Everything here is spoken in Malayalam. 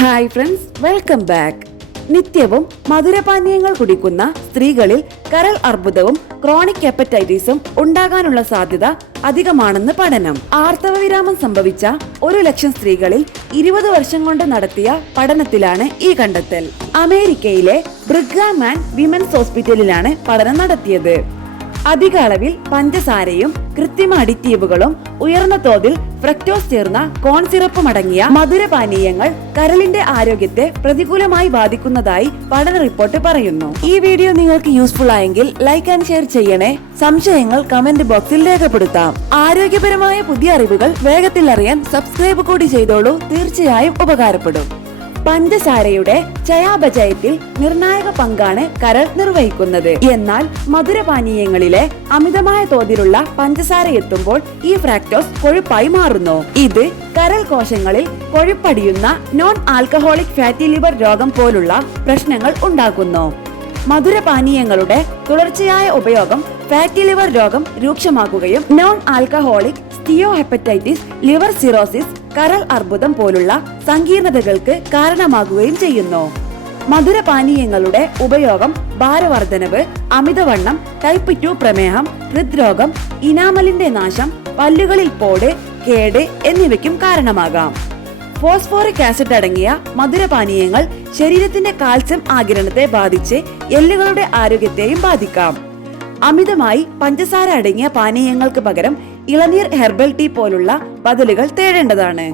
Hi friends, welcome back. നിത്യവും മധുരപാനീയങ്ങൾ കുടിക്കുന്ന സ്ത്രീകളിൽ കരൾ അർബുദവും ക്രോണിക് ഹെപ്പറ്റൈറ്റിസും ഉണ്ടാകാനുള്ള സാധ്യത അധികമാണെന്ന് പഠനം. ആർത്തവവിരാമം സംഭവിച്ച 1,00,000 സ്ത്രീകളിൽ 20 വർഷം കൊണ്ട് നടത്തിയ പഠനത്തിലാണ് ഈ കണ്ടെത്തൽ. അമേരിക്കയിലെ ബ്രിഗ്ഹാം ആൻഡ് വിമൻസ് ഹോസ്പിറ്റലിലാണ് പഠനം നടത്തിയത്. അധിക അളവിൽ പഞ്ചസാരയും കൃത്രിമ അഡിറ്റീവുകളും ഉയർന്ന തോതിൽ ഫ്രക്ടോസ് ചേർന്ന കോൺ സിറപ്പും അടങ്ങിയ മധുരപാനീയങ്ങൾ കരളിന്റെ ആരോഗ്യത്തെ പ്രതികൂലമായി ബാധിക്കുന്നതായി പഠന റിപ്പോർട്ട് പറയുന്നു. ഈ വീഡിയോ നിങ്ങൾക്ക് യൂസ്ഫുൾ ആയെങ്കിൽ ലൈക്ക് ആൻഡ് ഷെയർ ചെയ്യണേ. സംശയങ്ങൾ കമന്റ് ബോക്സിൽ രേഖപ്പെടുത്താം. ആരോഗ്യപരമായ പുതിയ അറിവുകൾ വേഗത്തിൽ അറിയാൻ സബ്സ്ക്രൈബ് കൂടി ചെയ്തോളൂ. തീർച്ചയായും ഉപകാരപ്പെടും. പഞ്ചസാരയുടെ ചയാപചയത്തിൽ നിർണായക പങ്കാണ് കരൾ നിർവഹിക്കുന്നത്. എന്നാൽ മധുരപാനീയങ്ങളിലെ അമിതമായ തോതിലുള്ള പഞ്ചസാര എത്തുമ്പോൾ ഈ ഫ്രാക്ടോസ് കൊഴുപ്പായി മാറുന്നു. ഇത് കരൾ കോശങ്ങളിൽ കൊഴുപ്പടിയുന്ന നോൺ ആൽക്കഹോളിക് ഫാറ്റി ലിവർ രോഗം പോലുള്ള പ്രശ്നങ്ങൾ ഉണ്ടാക്കുന്നു. മധുരപാനീയങ്ങളുടെ തുടർച്ചയായ ഉപയോഗം ഫാറ്റി ലിവർ രോഗം രൂക്ഷമാക്കുകയും നോൺ ആൽക്കഹോളിക് സ്റ്റിയോഹെപ്പറ്റൈറ്റിസ്, ലിവർ സിറോസിസ്, കരൾ അർബുദം പോലുള്ള സങ്കീർണതകൾക്ക് കാരണമാകുകയും ചെയ്യുന്നു. മധുരപാനീയങ്ങളുടെ ഉപയോഗം ഭാരവർദ്ധനവ്, അമിതവണ്ണം, ടൈപ്പ് 2 പ്രമേഹം, ഹൃദ്രോഗം, ഇനാമലിന്റെ നാശം, പല്ലുകളിൽ പോട്, കേട് എന്നിവയ്ക്കും കാരണമാകാം. ഫോസ്ഫോറിക് ആസിഡ് അടങ്ങിയ മധുരപാനീയങ്ങൾ ശരീരത്തിന്റെ കാൽസ്യം ആഗിരണത്തെ ബാധിച്ച് എല്ലുകളുടെ ആരോഗ്യത്തെയും ബാധിക്കാം. അമിതമായി പഞ്ചസാര അടങ്ങിയ പാനീയങ്ങൾക്ക് പകരം ഇളനീർ, ഹെർബൽ ടീ പോലുള്ള ബദലുകൾ തേടേണ്ടതാണ്.